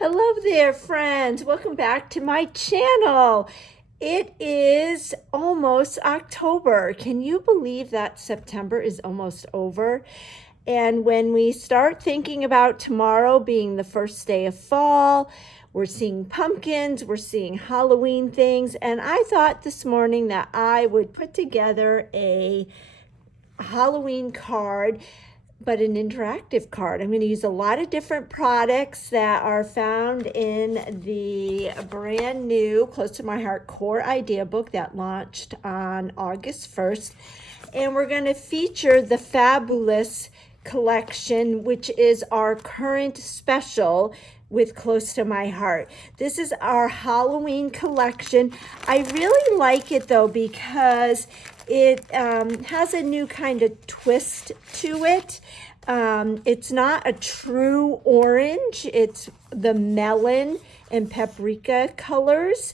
Hello there, friends. Welcome back to my channel. It is almost October. Can you believe that September is almost over? And when we start thinking about tomorrow being the first day of fall, we're seeing pumpkins, we're seeing Halloween things, and I thought this morning that I would put together a Halloween card, but an interactive card. I'm going to use a lot of different products that are found in the brand new Close to My Heart Core Idea book that launched on August 1st. And we're going to feature the Fabulous collection, which is our current special with Close to My Heart. This is our Halloween collection. I really like it though because it has a new kind of twist to it. It's not a true orange. It's the melon and paprika colors.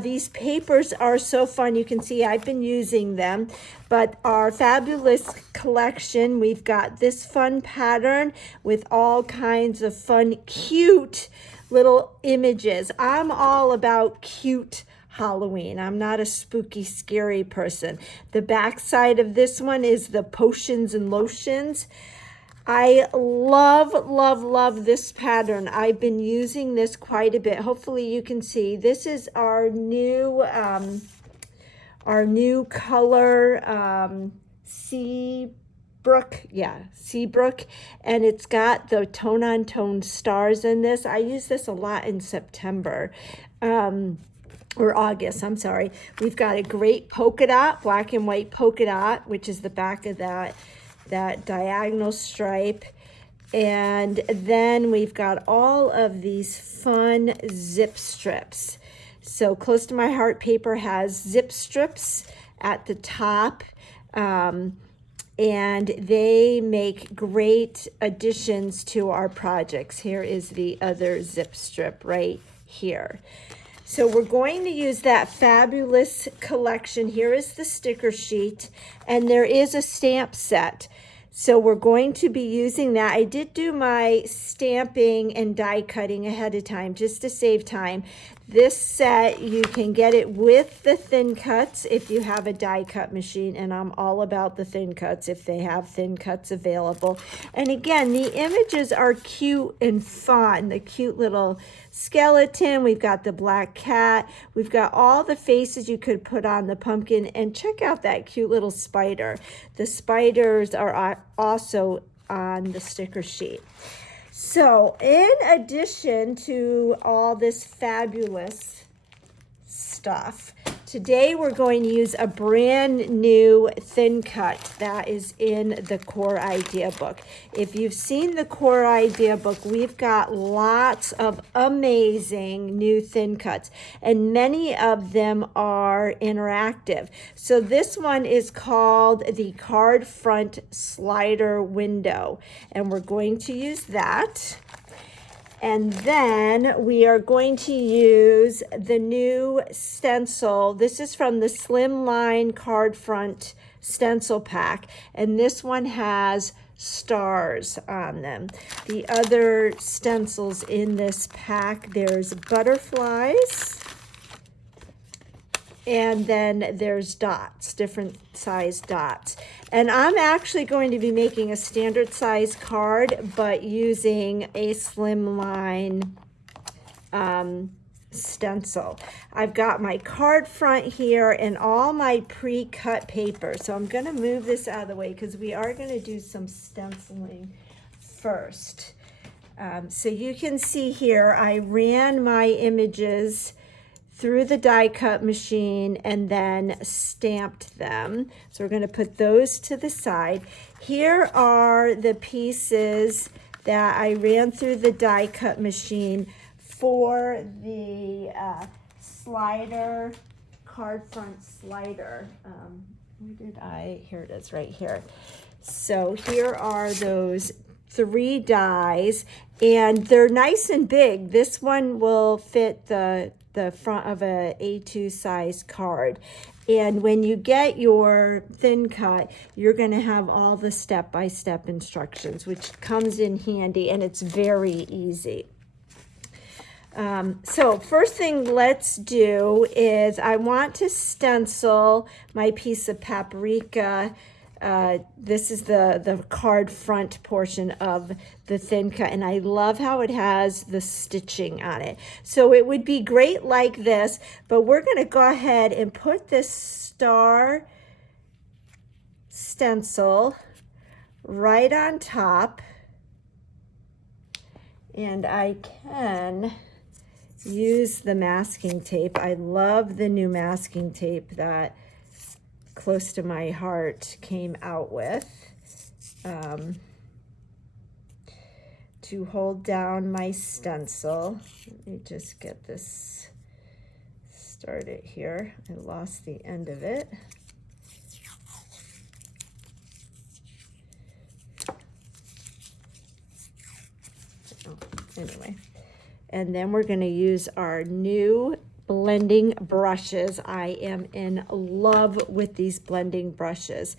These papers are so fun. You can see I've been using them. But our Fabulous collection, we've got this fun pattern with all kinds of fun, cute little images. I'm all about cute Halloween. I'm not a spooky, scary person. The back side of this one is the potions and lotions. I love this pattern. I've been using this quite a bit. Hopefully you can see. This is our new color, Seabrook, and it's got the tone-on-tone stars in this. I use this a lot in September. Or August, I'm sorry. We've got a great polka dot, black and white polka dot, which is the back of that diagonal stripe. And then we've got all of these fun zip strips. So Close to My Heart paper has zip strips at the top. And they make great additions to our projects. Here is the other zip strip right here. So we're going to use that Fabulous collection. Here is the sticker sheet, and there is a stamp set. So we're going to be using that. I did do my stamping and die cutting ahead of time just to save time. This set, you can get it with the thin cuts if you have a die cut machine, and I'm all about the thin cuts if they have thin cuts available. And again, the images are cute and fun. The cute little skeleton, we've got the black cat, we've got all the faces you could put on the pumpkin, and check out that cute little spider. The spiders are also on the sticker sheet. So in addition to all this fabulous stuff, today we're going to use a brand new thin cut that is in the Core Idea book. If you've seen the Core Idea book, we've got lots of amazing new thin cuts, and many of them are interactive. So this one is called the Card Front Slider Window, and we're going to use that. And then we are going to use the new stencil. This is from the Slimline Card Front Stencil Pack. And this one has stars on them. The other stencils in this pack, there's butterflies. And then there's dots, different size dots. And I'm actually going to be making a standard size card, but using a Slimline stencil. I've got my card front here and all my pre-cut paper. So I'm going to move this out of the way because we are going to do some stenciling first. So you can see here, I ran my images through the die cut machine and then stamped them. So we're going to put those to the side. Here are the pieces that I ran through the die cut machine for the slider, card front slider. Here it is right here. So here are those 3 dies, and they're nice and big. This one will fit the front of a A2 size card. And when you get your thin cut, you're going to have all the step-by-step instructions, which comes in handy, and it's very easy. So first thing let's do is I want to stencil my piece of paprika. This is the card front portion of the thin cut, and I love how it has the stitching on it. So it would be great like this, but we're going to go ahead and put this star stencil right on top, and I can use the masking tape. I love the new masking tape that Close to My Heart came out with to hold down my stencil. Let me just get this started here. I lost the end of it. Oh, anyway. And then we're going to use our new blending brushes. I am in love with these blending brushes.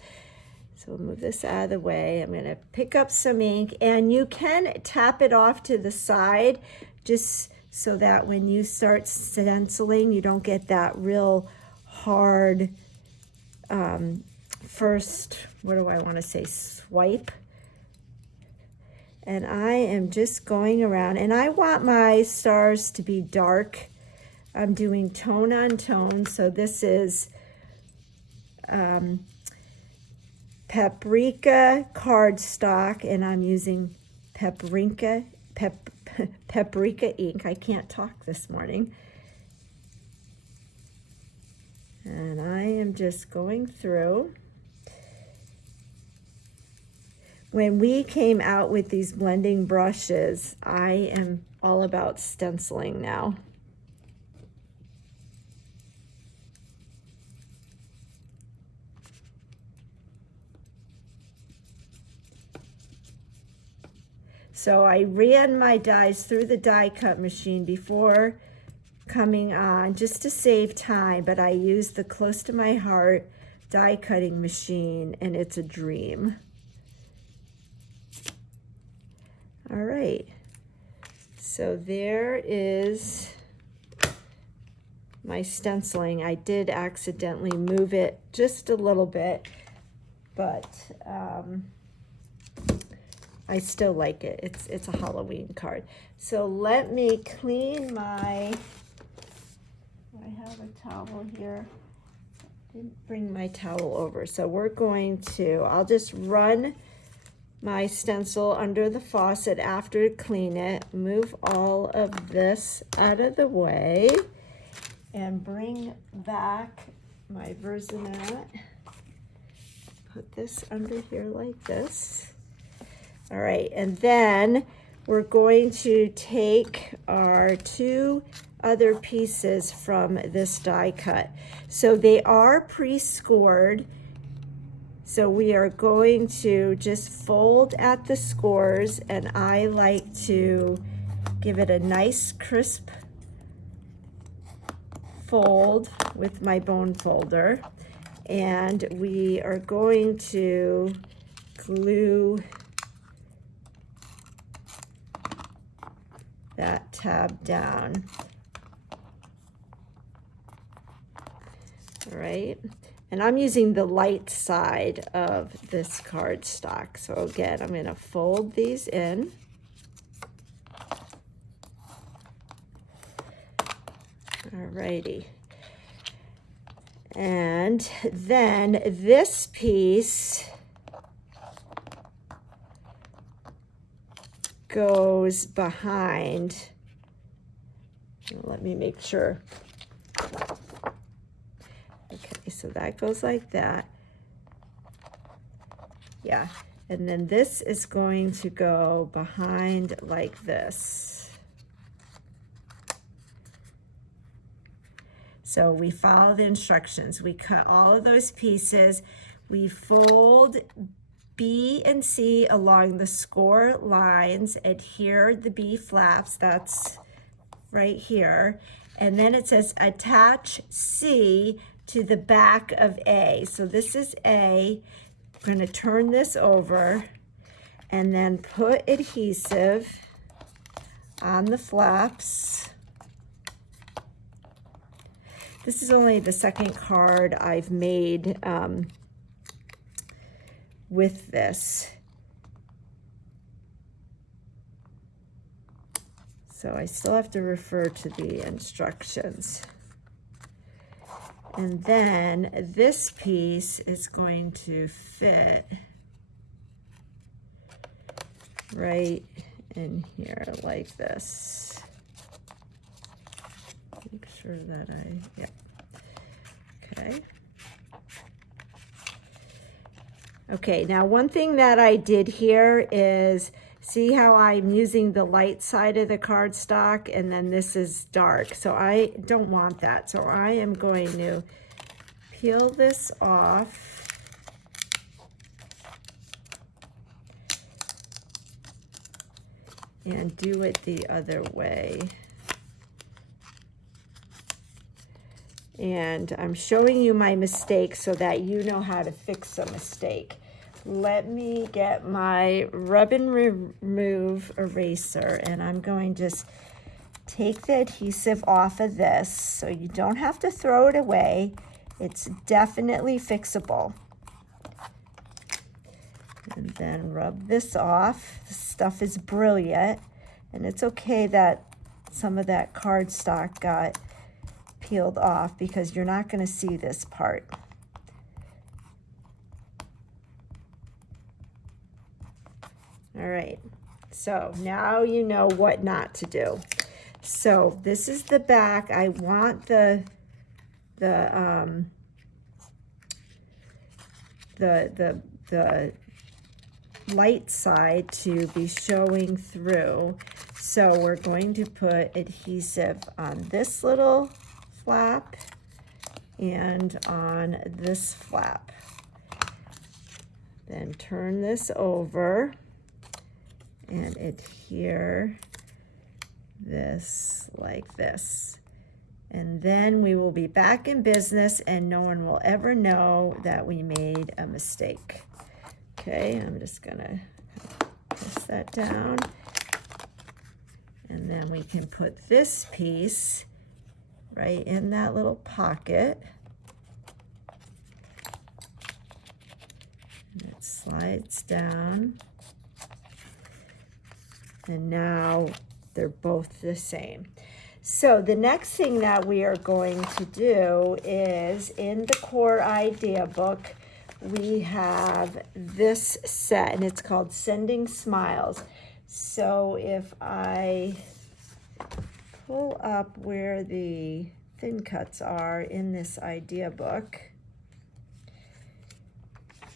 So we'll move this out of the way. I'm going to pick up some ink, and you can tap it off to the side just so that when you start stenciling, you don't get that real hard first, what do I want to say, swipe. And I am just going around, and I want my stars to be dark. I'm doing tone on tone, so this is paprika cardstock, and I'm using paprika ink. I can't talk this morning. And I am just going through. When we came out with these blending brushes, I am all about stenciling now. So I ran my dies through the die cut machine before coming on just to save time, but I used the Close to My Heart die cutting machine, and it's a dream. All right, so there is my stenciling. I did accidentally move it just a little bit, but I still like it. It's a Halloween card. So let me clean my, I have a towel here. Didn't bring my towel over. So we're going to, I'll just run my stencil under the faucet after to clean it, move all of this out of the way, and bring back my Versamat. Put this under here like this. All right, and then we're going to take our two other pieces from this die cut. So they are pre-scored. So we are going to just fold at the scores, and I like to give it a nice crisp fold with my bone folder. And we are going to glue that tab down. All right. And I'm using the light side of this cardstock. So again, I'm going to fold these in. All righty. And then this piece goes behind. Let me make sure. Okay, so that goes like that. Yeah, and then this is going to go behind like this. So we follow the instructions. We cut all of those pieces. We fold B and C along the score lines, adhere the B flaps, that's right here. And then it says attach C to the back of A. So this is A. I'm going to turn this over and then put adhesive on the flaps. This is only the second card I've made with this. So I still have to refer to the instructions. And then this piece is going to fit right in here like this. Make sure that yeah. Okay. Okay, now one thing that I did here is, see how I'm using the light side of the cardstock and then this is dark. So I don't want that. So I am going to peel this off. And do it the other way. And I'm showing you my mistake so that you know how to fix a mistake. Let me get my rub and remove eraser, and I'm going to just take the adhesive off of this so you don't have to throw it away. It's definitely fixable. And then rub this off. This stuff is brilliant, and it's okay that some of that cardstock got peeled off because you're not going to see this part. All right, so now you know what not to do. So this is the back. I want the light side to be showing through. So we're going to put adhesive on this little flap and on this flap. Then turn this over and adhere this like this. And then we will be back in business and no one will ever know that we made a mistake. Okay, I'm just gonna press that down. And then we can put this piece right in that little pocket. And it slides down. And now they're both the same. So the next thing that we are going to do is, in the core idea book, we have this set, and it's called Sending Smiles. So if I pull up where the thin cuts are in this idea book,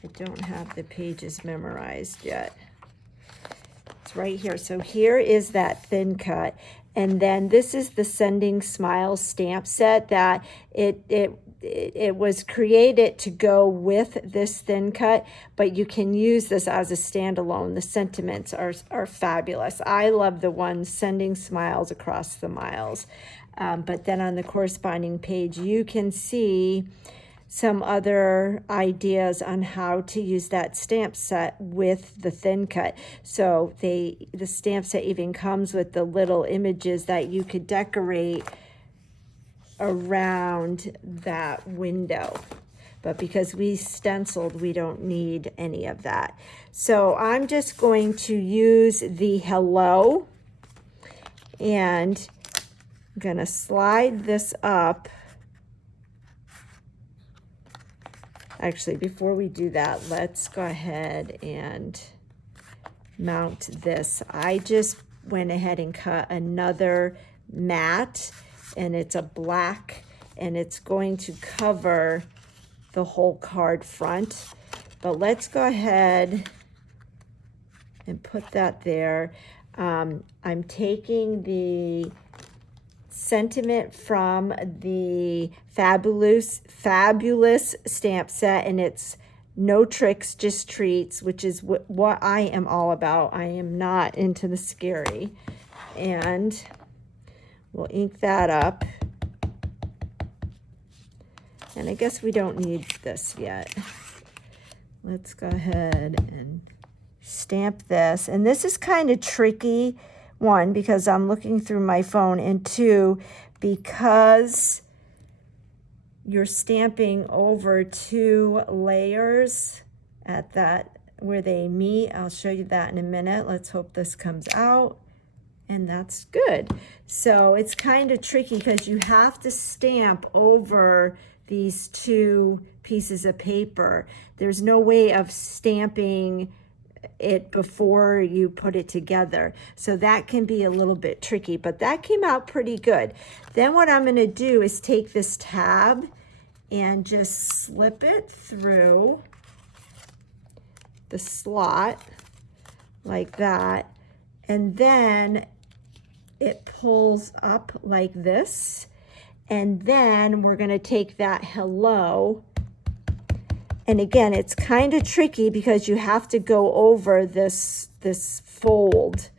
I don't have the pages memorized yet. It's right here. So here is that thin cut. And then this is the Sending Smiles stamp set that it was created to go with this thin cut, but you can use this as a standalone. The sentiments are fabulous. I love the one Sending Smiles Across the Miles. But then on the corresponding page, you can see some other ideas on how to use that stamp set with the thin cut. So the stamp set even comes with the little images that you could decorate around that window. But because we stenciled, we don't need any of that. So I'm just going to use the hello, and I'm gonna slide this up. Actually, before we do that, let's go ahead and mount this. I just went ahead and cut another mat, and it's a black, and it's going to cover the whole card front. But let's go ahead and put that there. I'm taking the sentiment from the fabulous stamp set, and it's no tricks, just treats, which is what I am all about. I am not into the scary. And we'll ink that up. And I guess we don't need this yet. Let's go ahead and stamp this. And this is kind of tricky, one, because I'm looking through my phone, and two, because you're stamping over 2 layers at that where they meet. I'll show you that in a minute. Let's hope this comes out. And that's good. So it's kind of tricky because you have to stamp over these 2 pieces of paper. There's no way of stamping it before you put it together. So that can be a little bit tricky, but that came out pretty good. Then what I'm going to do is take this tab and just slip it through the slot like that. And then it pulls up like this. And then we're going to take that hello. And again, it's kind of tricky because you have to go over this fold.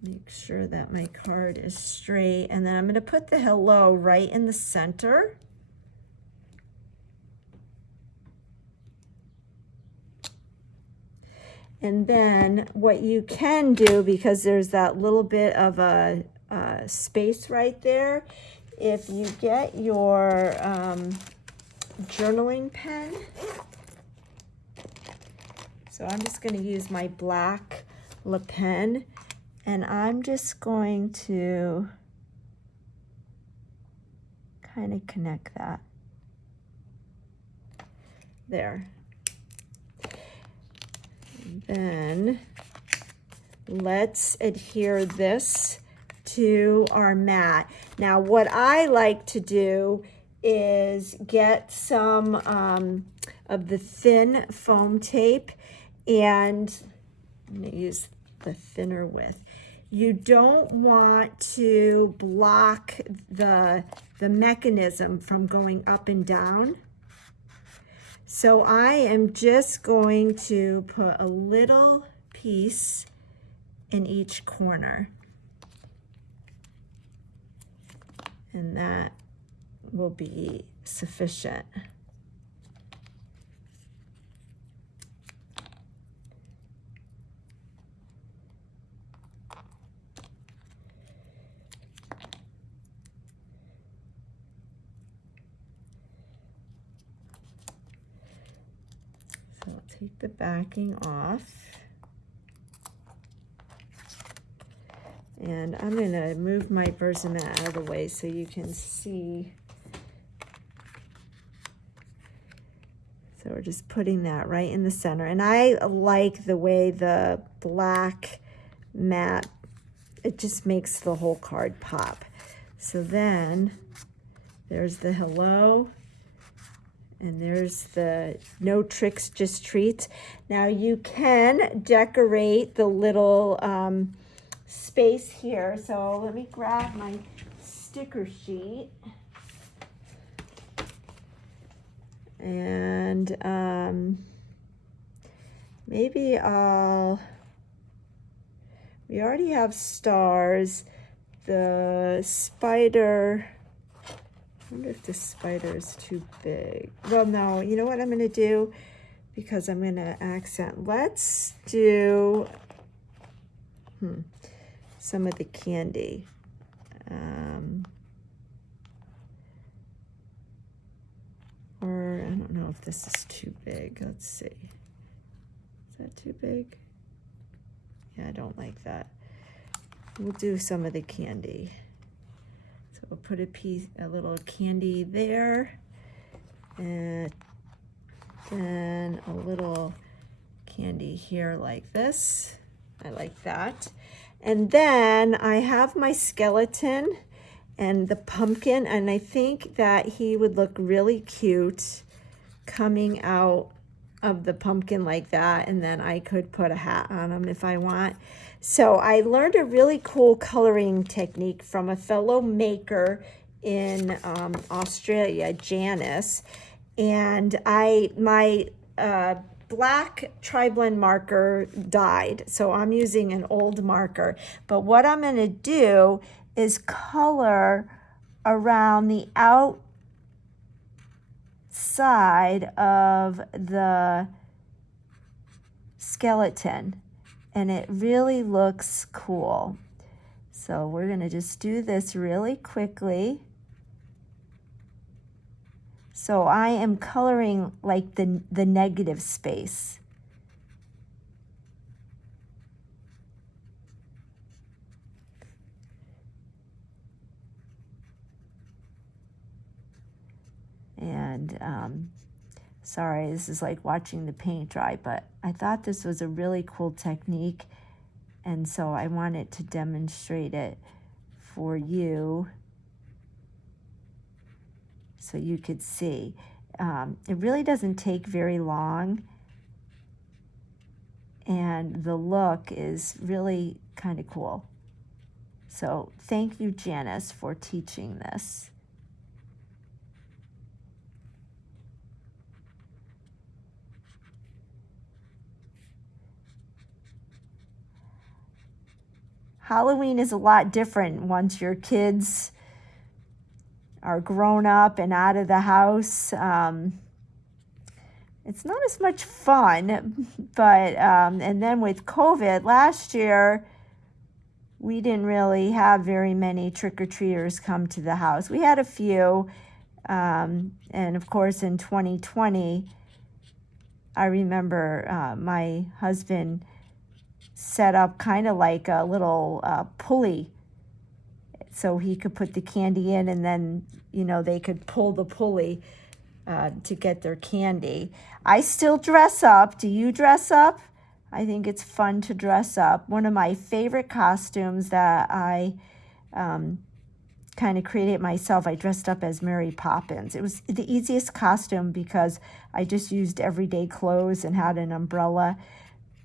Make sure that my card is straight. And then I'm going to put the hello right in the center. And then what you can do, because there's that little bit of a space right there, if you get your journaling pen, so I'm just going to use my black Le Pen, and I'm just going to kind of connect that there. Then let's adhere this to our mat. Now what I like to do is get some of the thin foam tape, and I'm going to use the thinner width. You don't want to block the mechanism from going up and down. So I am just going to put a little piece in each corner. And that will be sufficient. So I'll take the backing off. And I'm going to move my Versamat out of the way so you can see. So we're just putting that right in the center. And I like the way the black mat, it just makes the whole card pop. So then there's the hello. And there's the no tricks, just treats. Now you can decorate the little space here. So let me grab my sticker sheet. And maybe we already have stars. The spider, I wonder if the spider is too big. Well, no, you know what I'm going to do? Because I'm going to accent. Let's do some of the candy. Or I don't know if this is too big. Let's see. Is that too big? Yeah, I don't like that. We'll do some of the candy. So we'll put a little candy there, and then a little candy here like this. I like that. And then I have my skeleton and the pumpkin, and I think that he would look really cute coming out of the pumpkin like that, and then I could put a hat on him if I want. So I learned a really cool coloring technique from a fellow maker in Australia, Janice, and my black tri-blend marker died, so I'm using an old marker. But what I'm going to do is color around the outside of the skeleton, and it really looks cool. So we're going to just do this really quickly. So I am coloring like the negative space. And sorry, this is like watching the paint dry, but I thought this was a really cool technique, and so I wanted to demonstrate it for you so you could see. It really doesn't take very long, and the look is really kind of cool. So thank you, Janice, for teaching this. Halloween is a lot different once your kids are grown up and out of the house. It's not as much fun, but and then with COVID last year, we didn't really have very many trick-or-treaters come to the house. We had a few, and of course in 2020, I remember my husband set up kind of like a little pulley so he could put the candy in, and then, you know, they could pull the pulley to get their candy. I still dress up. Do you dress up? I think it's fun to dress up. One of my favorite costumes that I kind of created myself, I dressed up as Mary Poppins. It was the easiest costume because I just used everyday clothes and had an umbrella.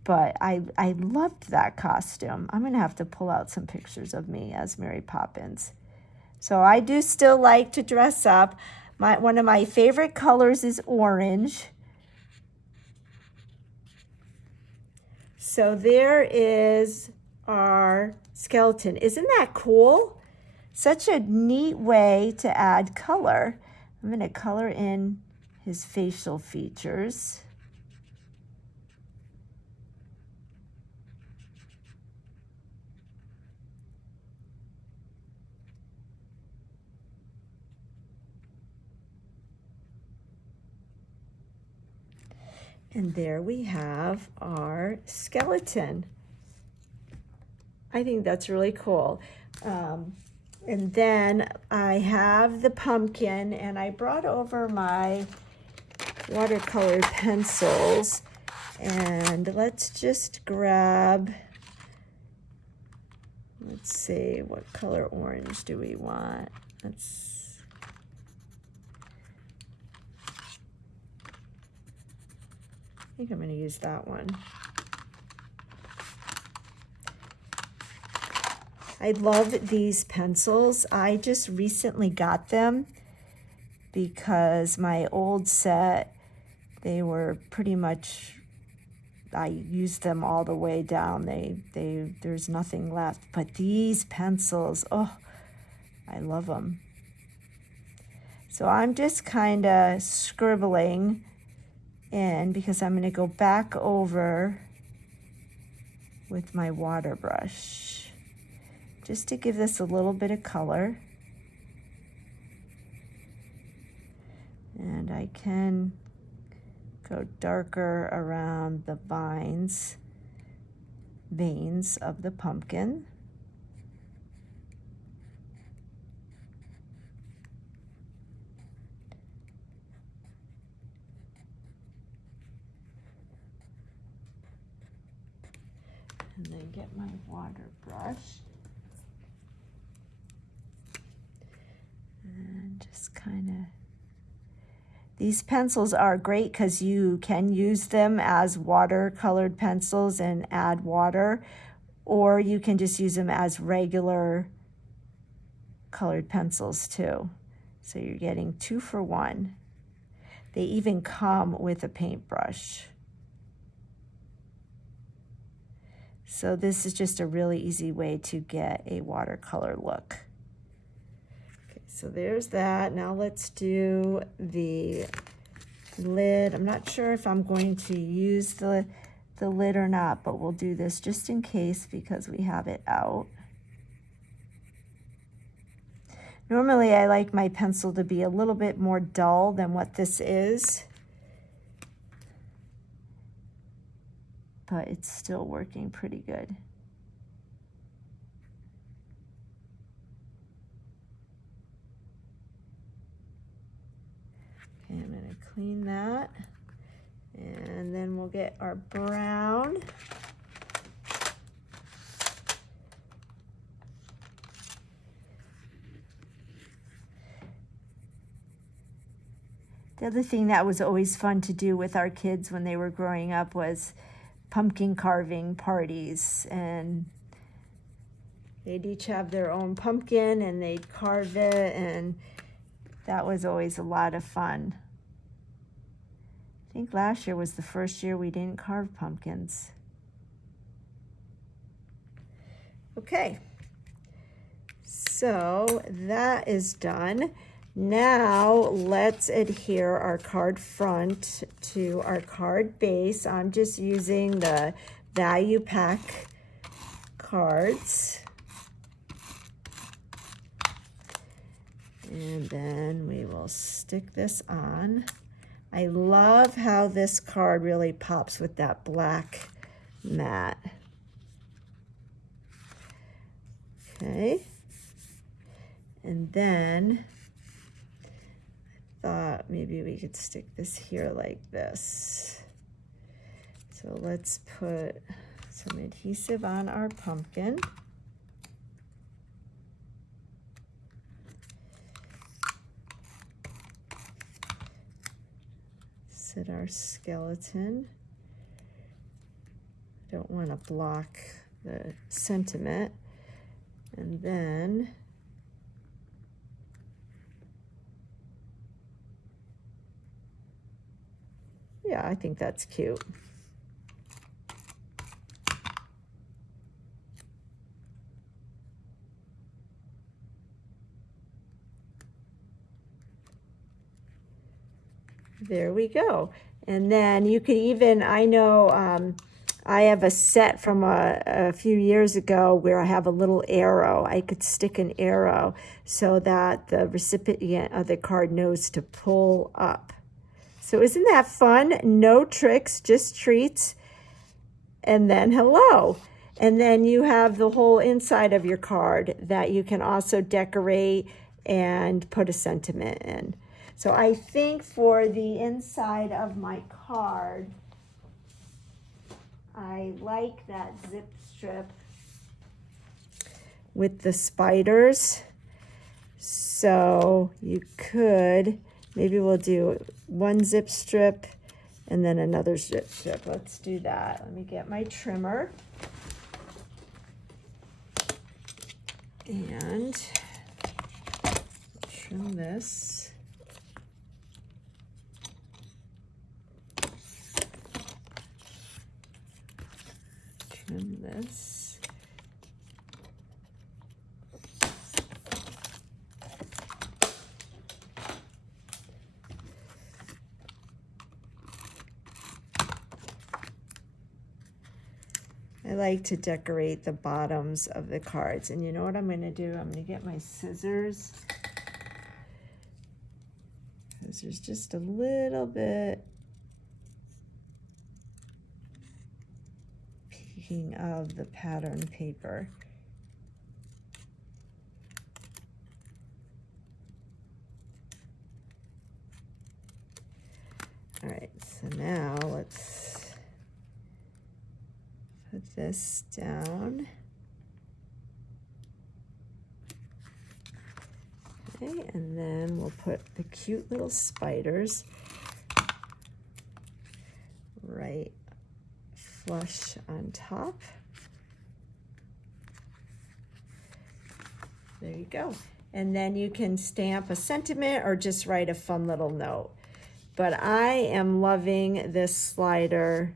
But I loved that costume. I'm going to have to pull out some pictures of me as Mary Poppins. So I do still like to dress up. One of my favorite colors is orange. So there is our skeleton. Isn't that cool? Such a neat way to add color. I'm going to color in his facial features. And there we have our skeleton. I think that's really cool. And then I have the pumpkin, and I brought over my watercolor pencils. And let's just grab, let's see, what color orange do we want? I think I'm going to use that one. I love these pencils. I just recently got them because my old set, they were pretty much, I used them all the way down. There's nothing left. But these pencils, oh, I love them. So I'm just kind of scribbling in because I'm going to go back over with my water brush just to give this a little bit of color. And I can go darker around the veins of the pumpkin. And then get my water brush and just kind of, these pencils are great because you can use them as watercolored pencils and add water, or you can just use them as regular colored pencils too. So you're getting 2 for 1. They even come with a paintbrush. So this is just a really easy way to get a watercolor look. Okay, so there's that. Now let's do the lid. I'm not sure if I'm going to use the lid or not, but we'll do this just in case because we have it out. Normally I like my pencil to be a little bit more dull than what this is, but it's still working pretty good. Okay, I'm going to clean that, and then we'll get our brown. The other thing that was always fun to do with our kids when they were growing up was pumpkin carving parties, and they'd each have their own pumpkin and they'd carve it, and that was always a lot of fun. I think last year was the first year we didn't carve pumpkins. Okay, so that is done. Now let's adhere our card front to our card base. I'm just using the value pack cards. And then we will stick this on. I love how this card really pops with that black mat. Okay. And then thought maybe we could stick this here like this. So let's put some adhesive on our pumpkin. Sit our skeleton. Don't want to block the sentiment. And then yeah, I think that's cute. There we go. And then you could even, I know I have a set from a few years ago where I have a little arrow. I could stick an arrow so that the recipient of the card knows to pull up. So isn't that fun? No tricks, just treats. And then hello. And then you have the whole inside of your card that you can also decorate and put a sentiment in. So I think for the inside of my card, I like that zip strip with the spiders. So you could, maybe we'll do one zip strip and then another zip strip. Let's do that. Let me get my trimmer. And trim this. Trim this. I like to decorate the bottoms of the cards. And you know what I'm going to do? I'm going to get my scissors. Because there's just a little bit peeking of the pattern paper. All right, so now let's put this down. Okay, and then we'll put the cute little spiders right flush on top. There you go. And then you can stamp a sentiment or just write a fun little note. But I am loving this slider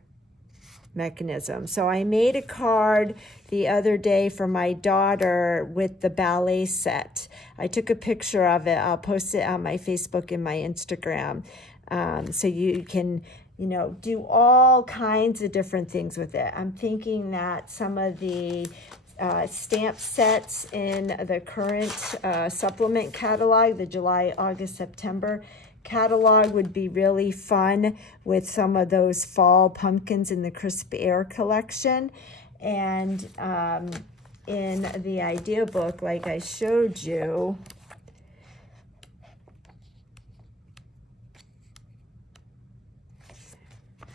mechanism. So I made a card the other day for my daughter with the ballet set. I took a picture of it. I'll post it on my Facebook and my Instagram. So you can, you know, do all kinds of different things with it. I'm thinking that some of the stamp sets in the current supplement catalog, the July, August, September catalog would be really fun with some of those fall pumpkins in the Crisp Air collection. And in the idea book, like I showed you,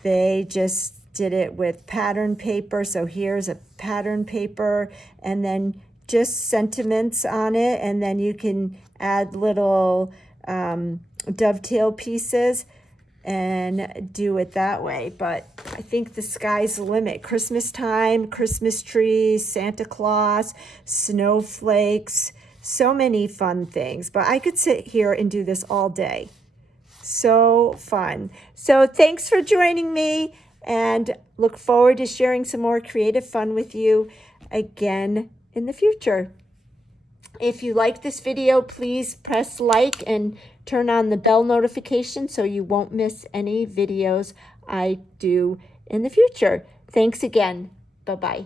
they just did it with pattern paper. So here's a pattern paper and then just sentiments on it. And then you can add little dovetail pieces and do it that way. But I think the sky's the limit. Christmas time, Christmas trees, Santa Claus, snowflakes, so many fun things. But I could sit here and do this all day. So fun. So thanks for joining me, and look forward to sharing some more creative fun with you again in the future. If you like this video, please press like and turn on the bell notification so you won't miss any videos I do in the future. Thanks again. Bye-bye.